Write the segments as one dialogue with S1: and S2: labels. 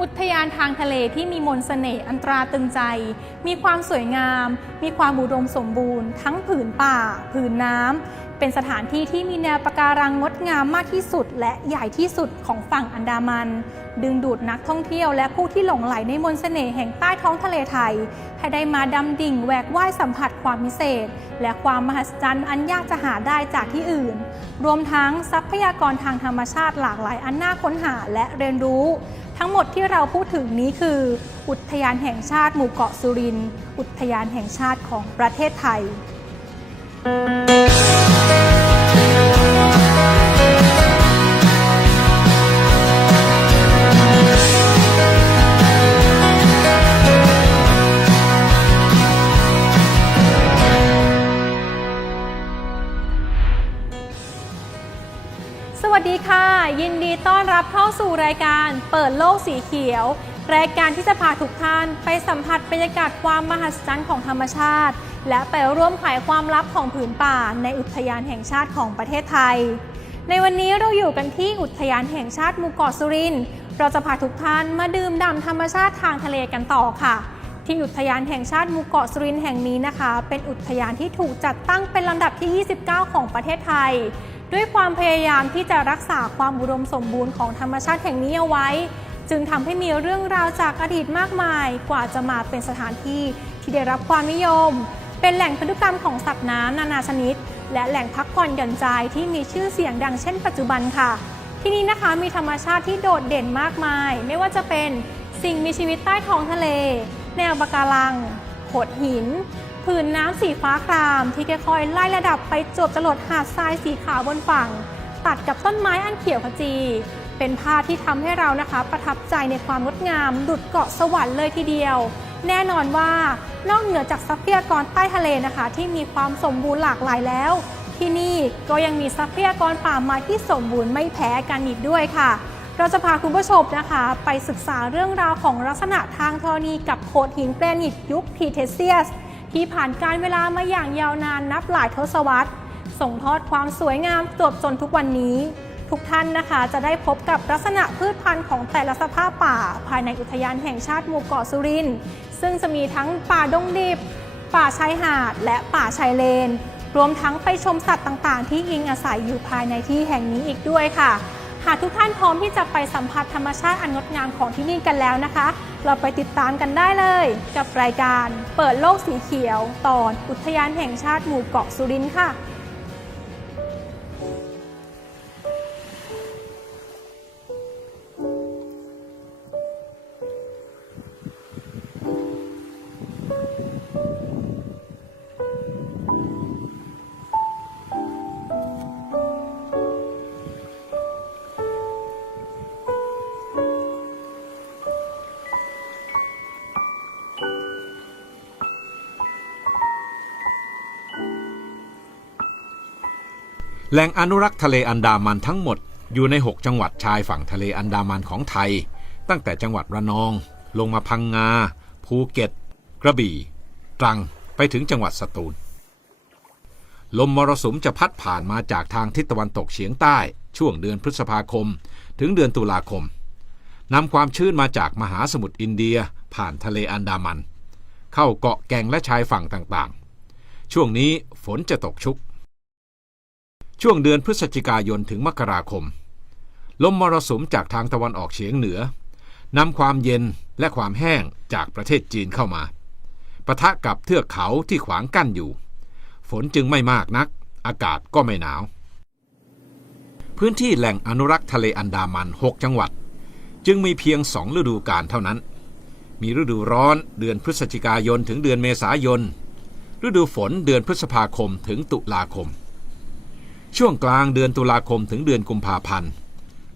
S1: อุทยานทางทะเลที่มีมนต์เสน่ห์อันตราตึงใจ มีความสวยงาม มีความอุดมสมบูรณ์ ทั้งผืนป่า ผืนน้ำ เป็นสถานที่ที่มีแนวปะการังงดงามมากที่สุด และใหญ่ที่สุดของฝั่งอันดามัน ดึงดูดนักท่องเที่ยวและผู้ที่หลงไหลในมนต์เสน่ห์แห่งใต้ท้องทะเลไทย ให้ได้มาดำดิ่งแหวกว่ายสัมผัสความพิเศษ และความมหัศจรรย์อันยากจะหาได้จากที่อื่น รวมทั้งทรัพยากรทางธรรมชาติหลากหลายอันน่าค้นหาและเรียนรู้ ทั้งหมดที่เราพูดถึงนี้คือ อุทยานแห่งชาติหมู่เกาะสุรินทร์อุทยานแห่งชาติของประเทศไทย ยินดีต้อนรับเข้าสู่รายการเปิดโลกสีเขียว รายการที่จะพาทุกท่านไปสัมผัสบรรยากาศความมหัศจรรย์ของธรรมชาติ และไปร่วมไขความลับของผืนป่าในอุทยานแห่งชาติของประเทศไทย ในวันนี้เราอยู่กันที่อุทยานแห่งชาติหมู่เกาะสุรินทร์เราจะพาทุกท่านมาดื่มด่ำธรรมชาติทางทะเลกันต่อค่ะที่อุทยานแห่งชาติหมู่เกาะสุรินทร์แห่งนี้นะคะ เป็นอุทยานที่ถูกจัดตั้งเป็นลำดับที่ 29 ของประเทศไทย ด้วยความพยายามที่จะรักษาความอุดมสมบูรณ์ของธรรมชาติแห่งนี้เอาไว้ จึงทำให้มีเรื่องราวจากอดีตมากมาย กว่าจะมาเป็นสถานที่ที่ได้รับความนิยม เป็นแหล่งพันธุกรรมของสัตว์น้ำนานาชนิด และแหล่งพักผ่อนหย่อนใจที่มีชื่อเสียงดังเช่นปัจจุบันค่ะ ที่นี่นะคะมีธรรมชาติที่โดดเด่นมากมาย ไม่ว่าจะเป็นสิ่งมีชีวิตใต้ท้องทะเล แนวปะการังโขดหิน ผืนน้ำสีฟ้าคราม ที่ค่อยๆไล่ระดับไปจบจรดหาดทรายสีขาวบนฝั่ง ตัดกับต้นไม้อันเขียวขจี เป็นภาพที่ทำให้เรานะคะ ประทับใจในความงดงาม ดุดเกาะสวรรค์เลยทีเดียว แน่นอนว่านอกเหนือจากทรัพยากรใต้ทะเลนะคะ ที่มีความสมบูรณ์หลากหลายแล้ว ที่นี่ก็ยังมีทรัพยากรป่าไม้ที่สมบูรณ์ไม่แพ้กันอีกด้วยค่ะเราจะพาคุณผู้ชมนะคะ ไปศึกษาเรื่องราวของลักษณะทางธรณีกับโขดหินแกรนิตยุคครีเทเซียส ที่ผ่านการเวลามาอย่างยาวนานนับหลายทศวรรษ ส่งทอดความสวยงามตรวบจนทุกวันนี้ ทุกท่านนะคะจะได้พบกับลักษณะพืชพันธุ์ของแต่ละสภาพป่า ภายในอุทยานแห่งชาติหมู่เกาะสุรินทร์ซึ่งจะมีทั้งป่าดงดิบ ป่าชายหาด และป่าชายเลน รวมทั้งไปชมสัตว์ต่างๆ ที่อิงอาศัยอยู่ภายในที่แห่งนี้อีกด้วยค่ะ หากทุกท่านพร้อมที่จะไปสัมผัสธรรมชาติอันงดงามของที่นี่กันแล้วนะคะ เราไปติดตามกันได้เลย กับรายการเปิดโลกสีเขียว ตอนอุทยานแห่งชาติหมู่เกาะสุรินทร์ค่ะ
S2: แหล่งอนุรักษ์ทะเลอันดามันทั้งหมดอยู่ใน 6 จังหวัดชายฝั่งทะเลอันดามันของไทย ตั้งแต่จังหวัดระนอง ลงมาพังงา ภูเก็ต กระบี่ ตรังไปถึงจังหวัดสตูล ลมมรสุมจะพัดผ่านมาจากทางทิศตะวันตกเฉียงใต้ช่วงเดือนพฤษภาคม ถึงเดือนตุลาคมนำความชื้นมาจากมหาสมุทรอินเดียผ่านทะเลอันดามัน เข้าเกาะแก่งและชายฝั่งต่างๆ ช่วงนี้ฝนจะตกชุก ช่วงเดือนพฤศจิกายนถึงมกราคม ลมมรสุมจากทางตะวันออกเฉียงเหนือนำความเย็นและความแห้งจากประเทศจีนเข้ามาปะทะกับเทือกเขาที่ขวางกั้นอยู่ ฝนจึงไม่มากนัก อากาศก็ไม่หนาว พื้นที่แหล่งอนุรักษ์ทะเลอันดามัน 6 จังหวัด จึงมีเพียงสองฤดูกาลเท่านั้น มีฤดูร้อนเดือนพฤศจิกายนถึงเดือนเมษายน ฤดูฝนเดือนพฤษภาคมถึงตุลาคม ช่วงกลางเดือนตุลาคมถึงเดือนกุมภาพันธ์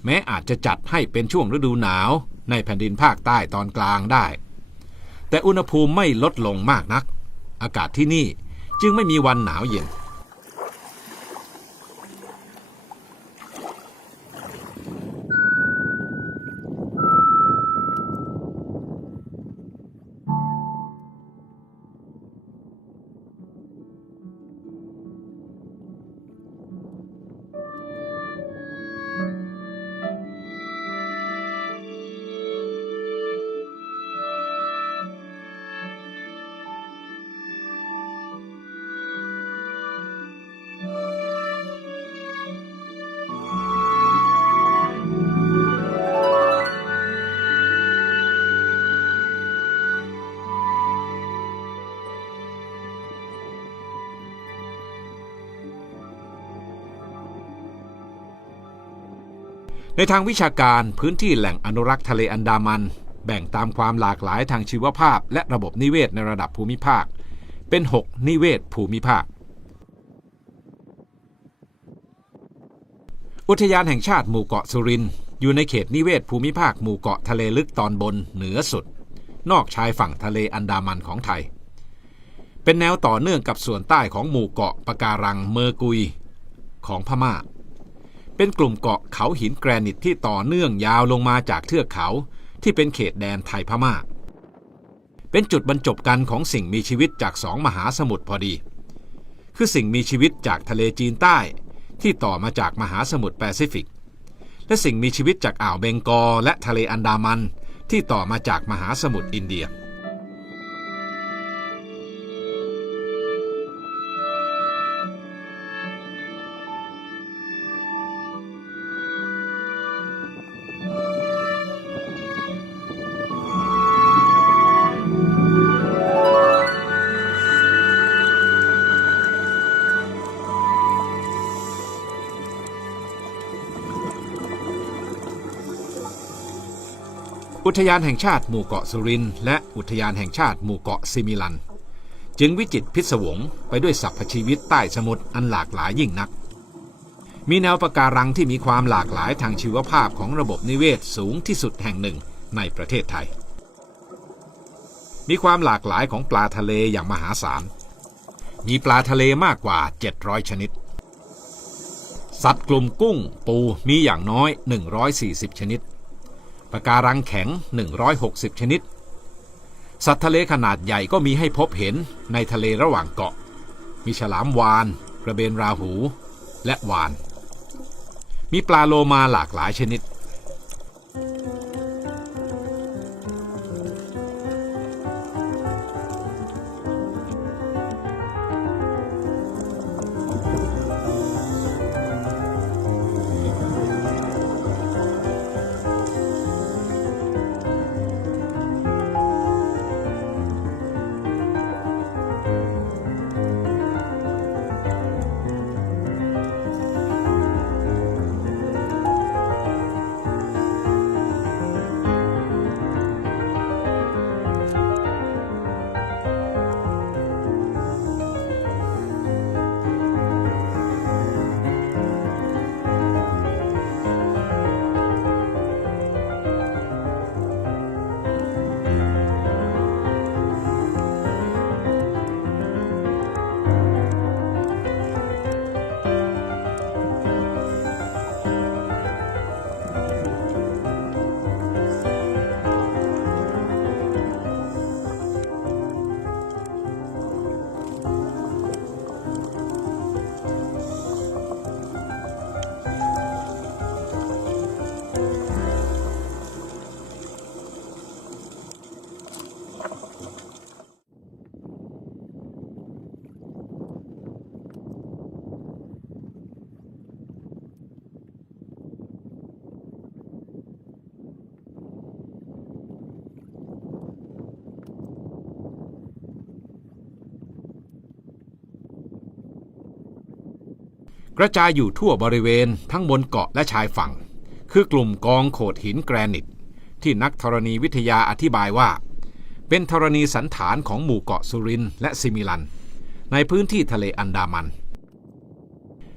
S2: แม้อาจจะจัดให้เป็นช่วงฤดูหนาวในแผ่นดินภาคใต้ตอนกลางได้ แต่อุณหภูมิไม่ลดลงมากนัก อากาศที่นี่จึงไม่มีวันหนาวเย็น ในทางวิชาการพื้นที่แหล่งอนุรักษ์ทะเลอันดามัน แบ่งตามความหลากหลายทางชีวภาพ และระบบนิเวศในระดับภูมิภาค เป็น 6 นิเวศภูมิภาค อุทยานแห่งชาติหมู่เกาะสุรินอยู่ในเขตนิเวศภูมิภาคหมู่เกาะทะเลลึกตอนบนเหนือสุด นอกชายฝั่งทะเลอันดามันของไทย เป็นแนวต่อเนื่องกับส่วนใต้ของหมู่เกาะปะการังเมอร์กุยของพม่า เป็นกลุ่มเกาะเขาหินแกรนิตที่ต่อเนื่องยาวลงมาจากเทือกเขาที่เป็นเขตแดนไทยพม่า เป็นจุดบรรจบกันของสิ่งมีชีวิตจากสองมหาสมุทรพอดี คือสิ่งมีชีวิตจากทะเลจีนใต้ ที่ต่อมาจากมหาสมุทรแปซิฟิก และสิ่งมีชีวิตจากอ่าวเบงกอลและทะเลอันดามันที่ต่อมาจากมหาสมุทรอินเดีย อุทยานแห่งชาติหมู่เกาะสุรินและอุทยานแห่งชาติหมู่เกาะซิมิลัน จึงวิจิตพิศวงไปด้วยสรรพชีวิตใต้สมุทรอันหลากหลายยิ่งนัก มีแนวปะการังที่มีความหลากหลายทางชีวภาพของระบบนิเวศสูงที่สุดแห่งหนึ่งในประเทศไทย มีความหลากหลายของปลาทะเลอย่างมหาศาล มีปลาทะเลมากกว่า 700 ชนิด สัตว์กลุ่มกุ้งปูมีอย่างน้อย 140 ชนิด ปะการังแข็ง 160 ชนิด สัตว์ทะเลขนาดใหญ่ก็มีให้พบเห็นในทะเลระหว่างเกาะ มีฉลามวาน กระเบนราหู และวาน มีปลาโลมาหลากหลายชนิด กระจายอยู่ทั่วบริเวณทั้งบนเกาะและชายฝั่ง คือกลุ่มกองโขดหินแกรนิต ที่นักธรณีวิทยาอธิบายว่า เป็นธรณีสันฐานของหมู่เกาะสุรินทร์และซิมิลัน ในพื้นที่ทะเลอันดามัน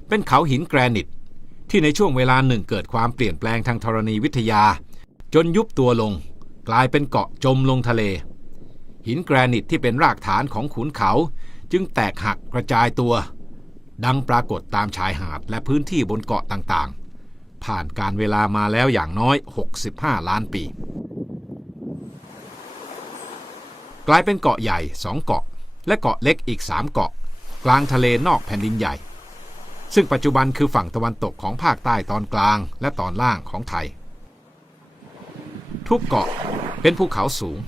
S2: เป็นเขาหินแกรนิต ที่ในช่วงเวลาหนึ่งเกิดความเปลี่ยนแปลงทางธรณีวิทยา จนยุบตัวลง กลายเป็นเกาะจมลงทะเล หินแกรนิตที่เป็นรากฐานของขุนเขาจึงแตกหักกระจายตัว ดังปรากฏตามชายหาดและพื้นที่บนเกาะต่างๆ ผ่านการเวลามาแล้วอย่างน้อย 65 ล้านปี กลายเป็นเกาะใหญ่สองเกาะ และเกาะเล็กอีก3เกาะ กลางทะเลนอกแผ่นดินใหญ่ ซึ่งปัจจุบันคือฝั่งตะวันตกของภาคใต้ตอนกลางและตอนล่างของไทย ทุกเกาะเป็นภูเขาสูง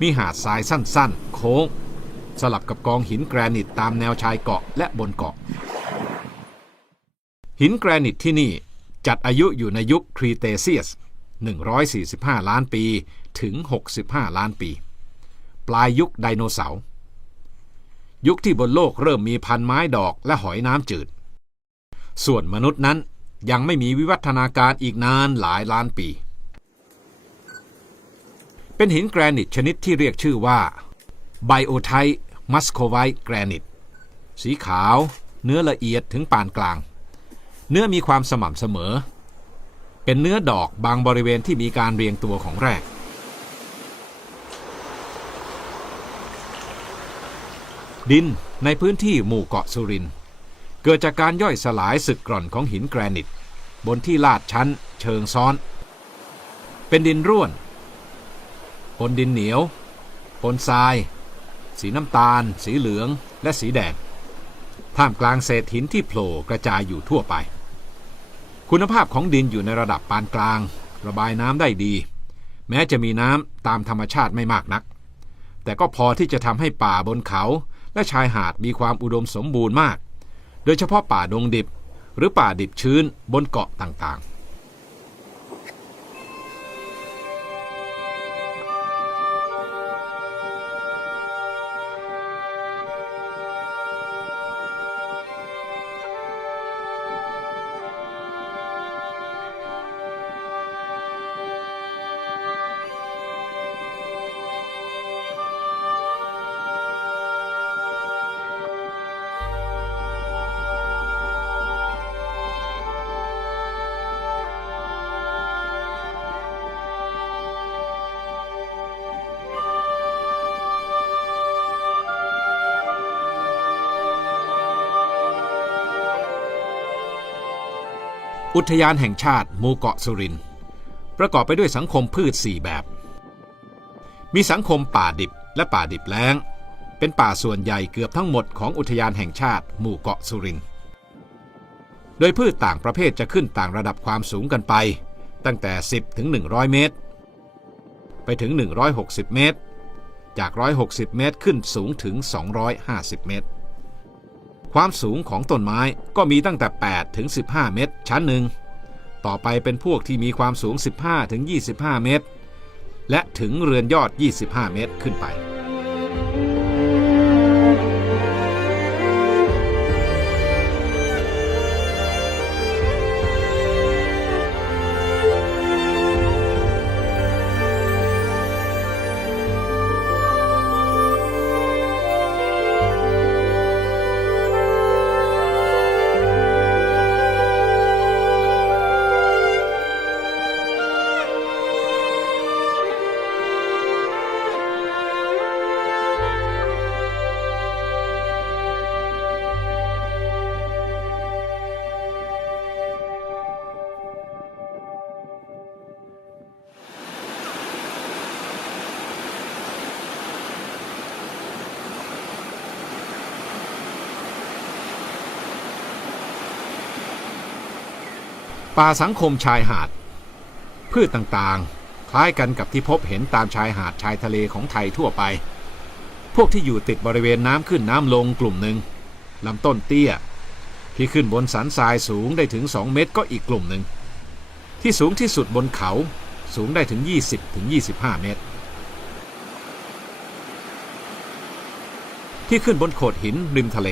S2: มีหาดทรายสั้นๆ โค้ง สลับกับกองหินแกรนิตตามแนวชายเกาะและบนเกาะ หินแกรนิตที่นี่จัดอายุอยู่ในยุคครีเตเซียส 145 ล้านปีถึง 65 ล้านปี ปลายยุคไดโนเสาร์ยุคที่บนโลกเริ่มมีพันไม้ดอกและหอยน้ำจืด ส่วนมนุษย์นั้นยังไม่มีวิวัฒนาการอีกนานหลายล้านปี เป็นหินแกรนิตชนิดที่เรียกชื่อว่า ไบโอไทมัสโคไวแกรนิตสีขาว เนื้อละเอียดถึงปานกลาง เนื้อมีความสม่ำเสมอ เป็นเนื้อดอกบางบริเวณที่มีการเรียงตัวของแรก ดินในพื้นที่หมู่เกาะสุริน เกิดจากการย่อยสลายสึกกร่อนของหินแกรนิต บนที่ลาดชั้น เชิงซ้อน เป็นดินร่วนปนดินเหนียวปนทราย สีน้ำตาล สีเหลือง และสีแดง ท่ามกลางเศษหินที่โผล่กระจายอยู่ทั่วไป คุณภาพของดินอยู่ในระดับปานกลาง ระบายน้ำได้ดี แม้จะมีน้ำตามธรรมชาติไม่มากนัก แต่ก็พอที่จะทำให้ป่าบนเขาและชายหาดมีความอุดมสมบูรณ์มาก โดยเฉพาะป่าดงดิบ หรือป่าดิบชื้นบนเกาะต่างๆ อุทยานแห่งชาติหมู่เกาะสุรินทร์ประกอบไปด้วยสังคมพืช 4 แบบ มีสังคมป่าดิบและป่าดิบแล้ง เป็นป่าส่วนใหญ่เกือบทั้งหมดของอุทยานแห่งชาติหมู่เกาะสุรินทร์โดยพืชต่างประเภทจะขึ้นต่างระดับความสูงกันไป ตั้งแต่ 10 ถึง 100 เมตร ไปถึง 160 เมตร จาก 160 เมตรขึ้นสูงถึง 250 เมตร ความสูงของต้นไม้ก็มีตั้งแต่ 8 ถึง 15 เมตร ชั้นหนึ่ง ต่อไปเป็นพวกที่มีความสูง 15 ถึง 25 เมตร และถึงเรือนยอด 25 เมตรขึ้นไป ป่าสังคมชายหาด พืชต่างๆ คล้ายกันกับที่พบเห็นตามชายหาดชายทะเลของไทยทั่วไป พวกที่อยู่ติดบริเวณน้ำขึ้นน้ำลงกลุ่มหนึ่งลำต้นเตี้ย ที่ขึ้นบนสันทรายสูงได้ถึง 2 เมตรก็อีกกลุ่มหนึ่ง ที่สูงที่สุดบนเขาสูงได้ถึง 20ถึง25 เมตร ที่ขึ้นบนโขดหินริมทะเล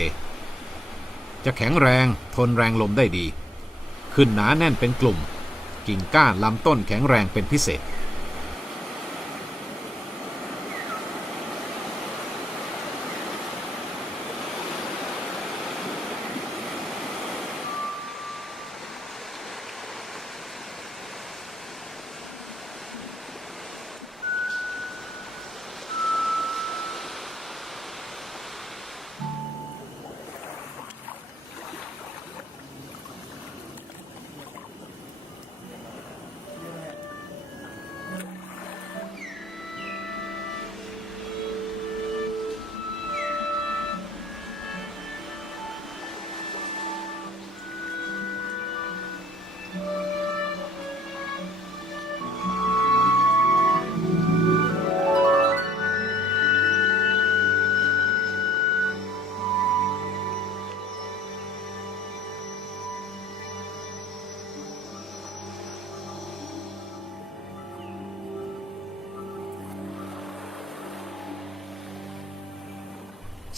S2: จะแข็งแรงทนแรงลมได้ดี ขึ้นหนาแน่นเป็นกลุ่ม กิ่งก้านลำต้นแข็งแรงเป็นพิเศษ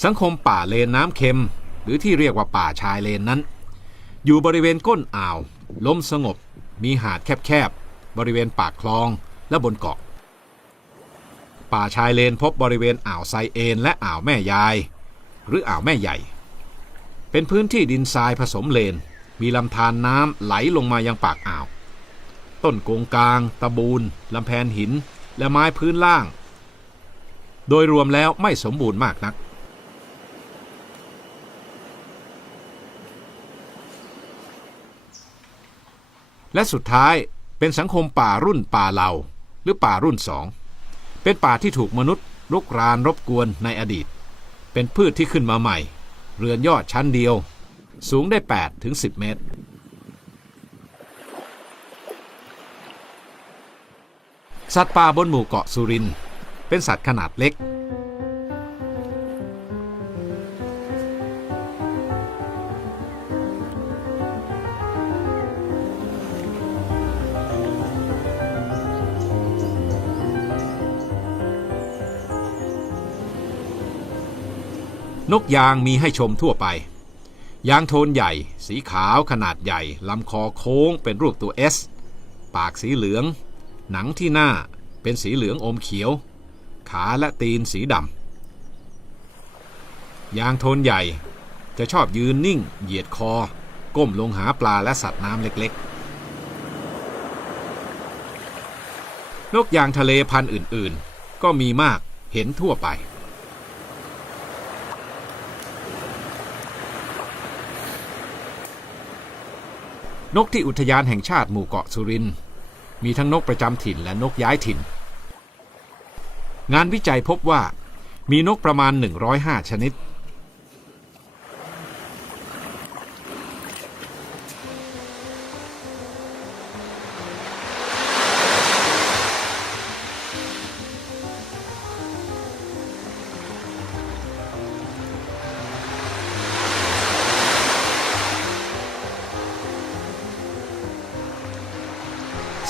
S2: สังคมป่าเลนน้ำเค็ม หรือที่เรียกว่าป่าชายเลนนั้น อยู่บริเวณก้นอ่าวล้มสงบ มีหาดแคบๆ บริเวณปากคลองและบนเกาะ ป่าชายเลนพบบริเวณอ่าวไซเอนและอ่าวแม่ยาย หรืออ่าวแม่ใหญ่ เป็นพื้นที่ดินทรายผสมเลน มีลำธารน้ำไหลลงมายังปากอ่าว ต้นโกงกลาง ตะบูนลำแพนหิน และไม้พื้นล่าง โดยรวมแล้วไม่สมบูรณ์มากนัก และสุดท้ายเป็นสังคมป่ารุ่นป่าเหล่าหรือป่ารุ่นสอง เป็นป่าที่ถูกมนุษย์รุกรานรบกวนในอดีต เป็นพืชที่ขึ้นมาใหม่ เรือนยอดชั้นเดียว สูงได้ 8 ถึง 10 เมตร สัตว์ป่าบนหมู่เกาะสุรินเป็นสัตว์ขนาดเล็ก นกยางมีให้ชมทั่วไป ยางโทนใหญ่ สีขาวขนาดใหญ่ลำคอโค้งเป็นรูปตัว S ปากสีเหลือง หนังที่หน้าเป็นสีเหลืองอมเขียว ขาและตีนสีดำยางโทนใหญ่จะชอบยืนนิ่ง เหยียดคอ ก้มลงหาปลาและสัตว์น้ำเล็กๆ นกยางทะเลพันธุ์อื่นๆ ก็มีมากเห็นทั่วไป นกที่อุทยานแห่งชาติหมู่เกาะสุริน มีทั้งนกประจำถิ่นและนกย้ายถิ่น งานวิจัยพบว่ามีนกประมาณ 105 ชนิด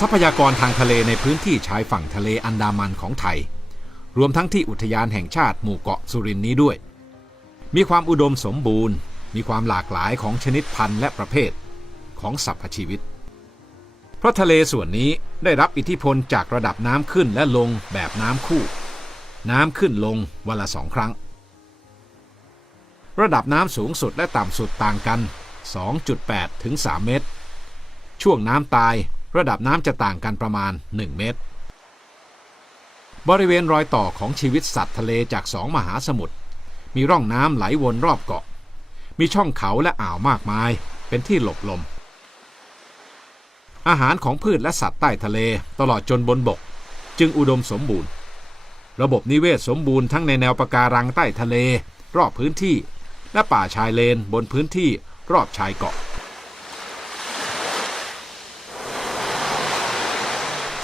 S2: ทรัพยากรทางทะเลในพื้นที่ชายฝั่งทะเลอันดามันของไทย รวมทั้งที่อุทยานแห่งชาติหมู่เกาะสุรินนี้ด้วย มีความอุดมสมบูรณ์ มีความหลากหลายของชนิดพันธุ์และประเภทของสรรพชีวิต เพราะทะเลส่วนนี้ได้รับอิทธิพลจากระดับน้ำขึ้นและลงแบบน้ำคู่ น้ำขึ้นลงวันละสองครั้ง ระดับน้ำสูงสุดและต่ำสุดต่างกัน 2.8 ถึง 3 เมตร ช่วงน้ำตาย ระดับน้ำจะต่างกันประมาณ 1 เมตร บริเวณรอยต่อของชีวิตสัตว์ทะเลจากสองมหาสมุทรมีร่องน้ำไหลวนรอบเกาะ มีช่องเขาและอ่าวมากมาย เป็นที่หลบลม อาหารของพืชและสัตว์ใต้ทะเลตลอดจนบนบก จึงอุดมสมบูรณ์ ระบบนิเวศสมบูรณ์ทั้งในแนวปะการังใต้ทะเล รอบพื้นที่ และป่าชายเลนบนพื้นที่รอบชายเกาะ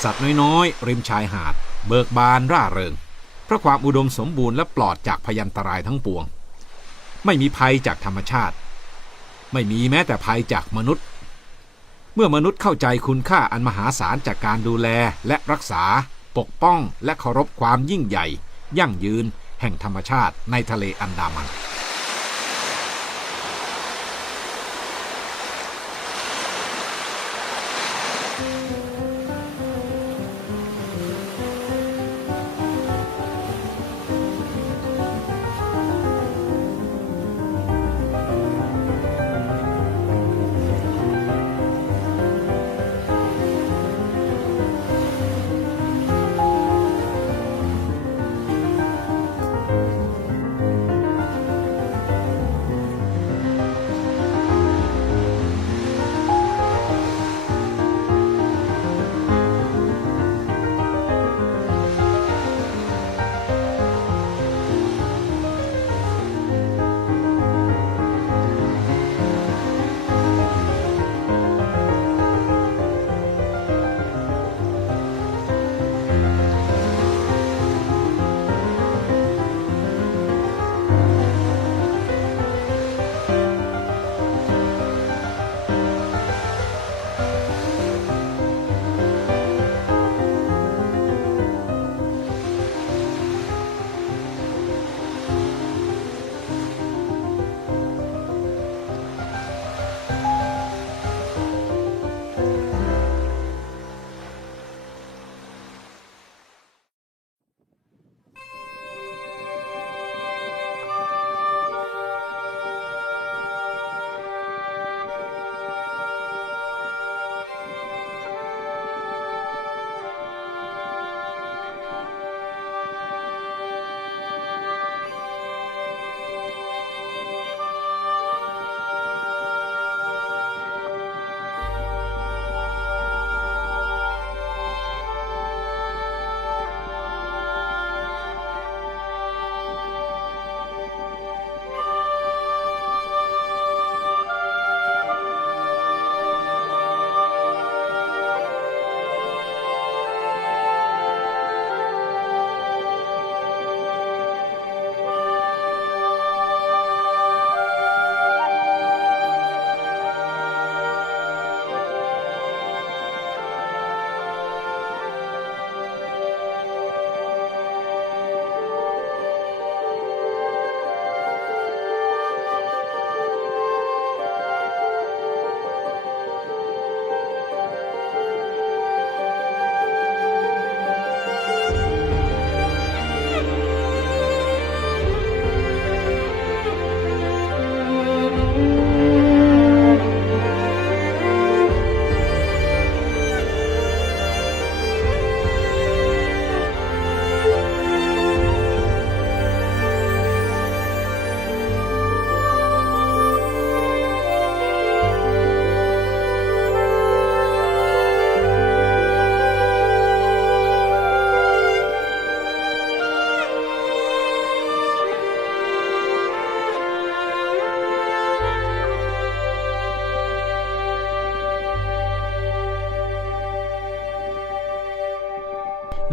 S2: สัตว์น้อยๆ ริมชายหาด เบิกบานร่าเริง เพราะความอุดมสมบูรณ์และปลอดจากพยันตรายทั้งปวง ไม่มีภัยจากธรรมชาติ ไม่มีแม้แต่ภัยจากมนุษย์ เมื่อมนุษย์เข้าใจคุณค่าอันมหาศาลจากการดูแลและรักษา ปกป้องและเคารพความยิ่งใหญ่ ยั่งยืน แห่งธรรมชาติในทะเลอันดามัน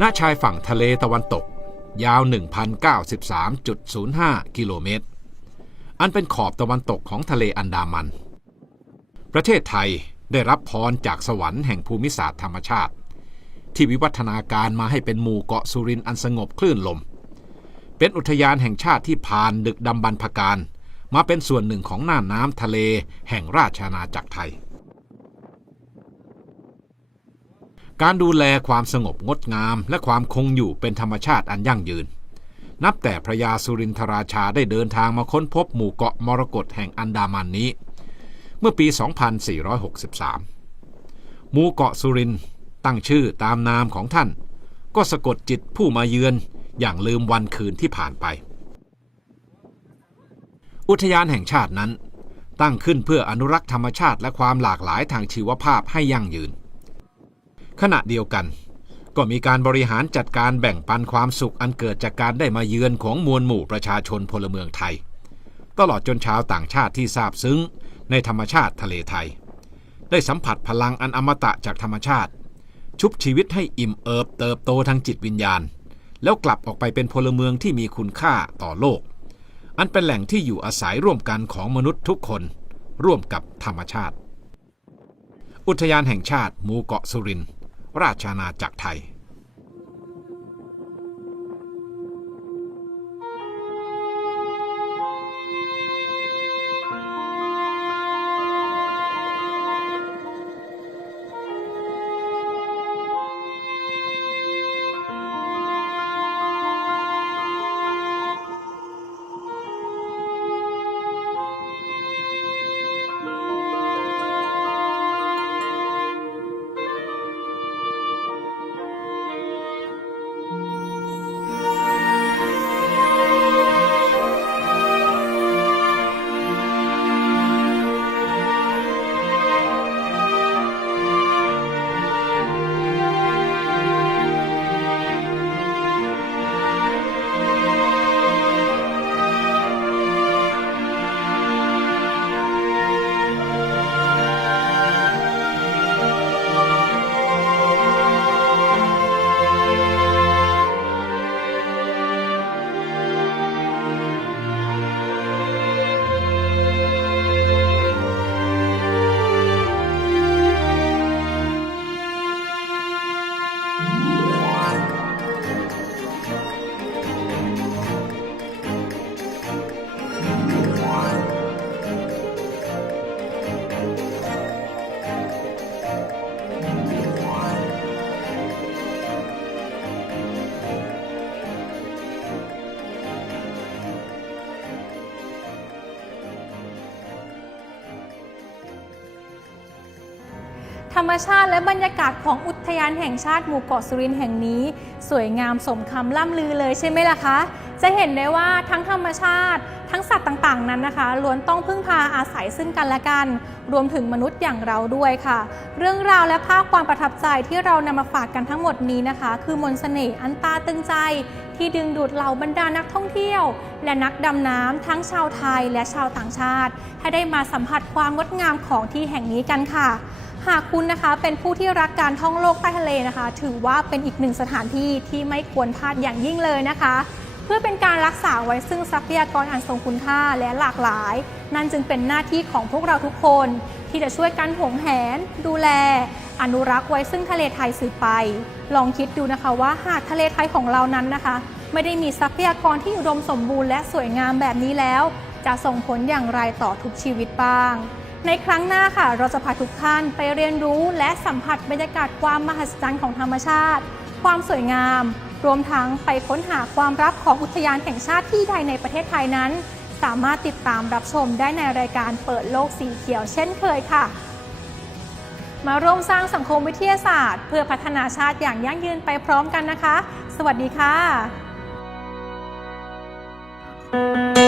S2: ณชายฝั่งทะเลตะวันตก ยาว 1,093.05 กิโลเมตร อันเป็นขอบตะวันตกของทะเลอันดามัน ประเทศไทยได้รับพรจากสวรรค์แห่งภูมิศาสตร์ธรรมชาติ ที่วิวัฒนาการมาให้เป็นหมู่เกาะสุรินทร์อันสงบคลื่นลม เป็นอุทยานแห่งชาติที่ผ่านดึกดำบรรพการ มาเป็นส่วนหนึ่งของน่านน้ำทะเลแห่งราชอาณาจักรไทย การดูแลความสงบงดงาม และความคงอยู่เป็นธรรมชาติอันยั่งยืน นับแต่พระยาสุรินทราชาได้เดินทางมาค้นพบหมู่เกาะมรกตแห่งอันดามันนี้ เมื่อปี 2463 หมู่เกาะสุรินตั้งชื่อตามนามของท่าน ก็สะกดจิตผู้มาเยือนอย่างลืมวันคืนที่ผ่านไป อุทยานแห่งชาตินั้น ตั้งขึ้นเพื่ออนุรักษ์ธรรมชาติและความหลากหลายทางชีวภาพให้ยั่งยืน ขณะเดียวกัน ก็มีการบริหารจัดการแบ่งปันความสุขอันเกิดจากการได้มาเยือนของมวลหมู่ประชาชนพลเมืองไทย ตลอดจนชาวต่างชาติที่ซาบซึ้ง ในธรรมชาติทะเลไทย ได้สัมผัสพลังอันอมตะจากธรรมชาติ ชุบชีวิตให้อิ่มเอิบเติบโตทางจิตวิญญาณ แล้วกลับออกไปเป็นพลเมืองที่มีคุณค่าต่อโลก อันเป็นแหล่งที่อยู่อาศัยร่วมกันของมนุษย์ทุกคน ร่วมกับธรรมชาติ อุทยานแห่งชาติหมู่เกาะสุรินทร์ ราชอาณาจักรไทย
S1: ธรรมชาติและบรรยากาศของอุทยานแห่งชาติหมู่เกาะสุรินทร์แห่งนี้ สวยงามสมคำล่ำลือเลยใช่ไหมล่ะคะ จะเห็นได้ว่าทั้งธรรมชาติ ทั้งสัตว์ต่างๆนั้นนะคะล้วนต้องพึ่งพาอาศัยซึ่งกันและกัน รวมถึงมนุษย์อย่างเราด้วยค่ะ เรื่องราวและภาพความประทับใจที่เรานำมาฝากกันทั้งหมดนี้นะคะ คือมนต์เสน่ห์อันตาตึงใจ ที่ดึงดูดเหล่าบรรดานักท่องเที่ยว และนักดำน้ำทั้งชาวไทยและชาวต่างชาติ ให้ได้มาสัมผัสความงดงามของที่แห่งนี้กันค่ะ หากคุณนะคะเป็นผู้ที่รักการท่องโลกใต้ทะเลนะคะ ถือว่าเป็นอีกหนึ่งสถานที่ที่ไม่ควรพลาดอย่างยิ่งเลยนะคะ เพื่อเป็นการรักษาไว้ซึ่งทรัพยากรอันทรงคุณค่าและหลากหลาย นั่นจึงเป็นหน้าที่ของพวกเราทุกคน ที่จะช่วยกันหวงแหน ดูแล อนุรักษ์ไว้ซึ่งทะเลไทยสืบไป ลองคิดดูนะคะว่าหากทะเลไทยของเรานั้นนะคะ ไม่ได้มีทรัพยากรที่อุดมสมบูรณ์และสวยงามแบบนี้แล้ว จะส่งผลอย่างไรต่อทุกชีวิตบ้าง ในครั้งหน้าค่ะ เราจะพาทุกท่านไปเรียนรู้และสัมผัสบรรยากาศความมหัศจรรย์ของธรรมชาติ ความสวยงาม รวมทั้งไปค้นหาความรักของอุทยานแห่งชาติที่ใดในประเทศไทยนั้น สามารถติดตามรับชมได้ในรายการเปิดโลกสีเขียวเช่นเคยค่ะ มาร่วมสร้างสังคมวิทยาศาสตร์ เพื่อพัฒนาชาติอย่างยั่งยืนไปพร้อมกันนะคะ สวัสดีค่ะ